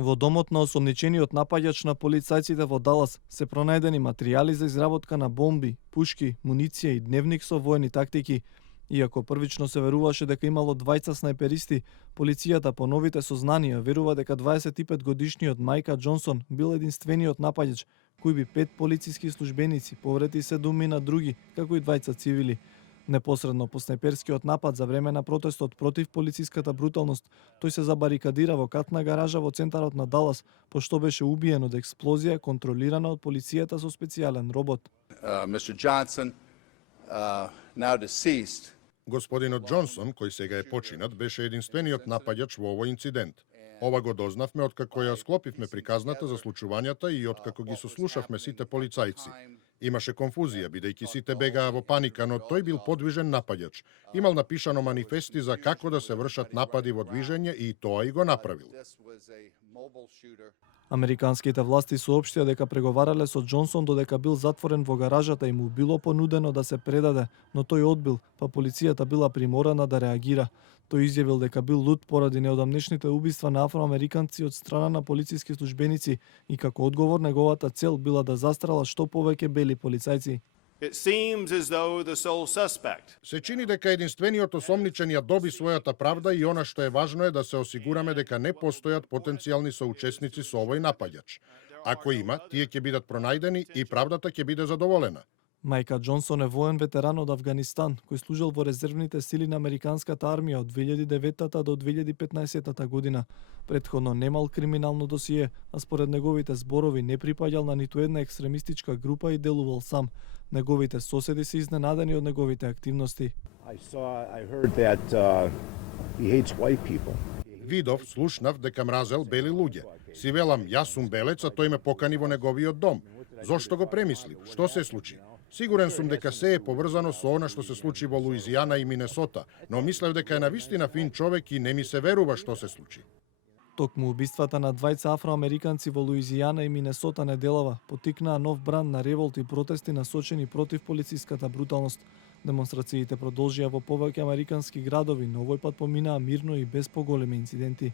Во домот на осомничениот напаѓач на полицајците во Далас се пронајдени материјали за изработка на бомби, пушки, муниција и дневник со воени тактики. Иако првично се веруваше дека имало двајца снайперисти, полицијата по новите сознанија верува дека 25-годишниот Мајка Џонсон бил единствениот напаѓач, кој би 5 полициски службеници повреди 7 други, како и двајца цивили. Непосредно по снайперскиот напад за време на протестот против полициската бруталност, тој се забарикадира во катна гаража во центарот на Далас, пошто беше убиен од експлозија контролирана од полицијата со специјален робот. Mr. Johnson, now deceased. Господинот Џонсон, кој сега е починат, беше единствениот напаѓач во овој инцидент. Ова го дознавме откако ја склопивме приказната за случувањата и откако ги сослушавме сите полицајци. Имаше конфузија, бидејќи сите бегаа во паника, но тој бил подвижен напаѓач. Имал напишано манифести за како да се вршат напади во движење и тоа и го направил. Американските власти соопштија дека преговарале со Џонсон додека бил затворен во гаражата и му било понудено да се предаде, но тој одбил, па полицијата била приморана да реагира. Тој изјавил дека бил лут поради неодамнешните убиства на афроамериканци од страна на полициски службеници и како одговор неговата цел била да застрела што повеќе бели полицајци. It seems as though the sole suspect. Се чини дека единствениот осомничен ја доби својата правда и она што е важно е да се осигураме дека не постојат потенцијални соучесници со овој напаѓач. Ако има, тие ќе бидат пронајдени и правдата ќе биде задоволена. Мајка Џонсон е воен ветеран од Авганистан, кој служил во резервните сили на американската армија од 2009 до 2015 година. Претходно немал криминално досие, а според неговите зборови не припаѓал на ниту една екстремистичка група и делувал сам. Неговите соседи се изненадени од неговите активности. I heard that he hates white people. Видов, слушнав дека мразел бели луѓе. Си велам, јас сум белец, а тој ме покани во неговиот дом. Зошто го премислив? Што се случи? Сигурен сум дека се е поврзано со она што се случи во Луизијана и Минесота, но мислев дека е навистина фин човек и не ми се верува што се случи. Токму убиствата на двајца афроамериканци во Луизијана и Минесота неделава поттикнаа нов бран на револт и протести насочени против полициската бруталност. Демонстрациите продолжија во повеќе американски градови, но овој пат поминаа мирно и без поголеми инциденти.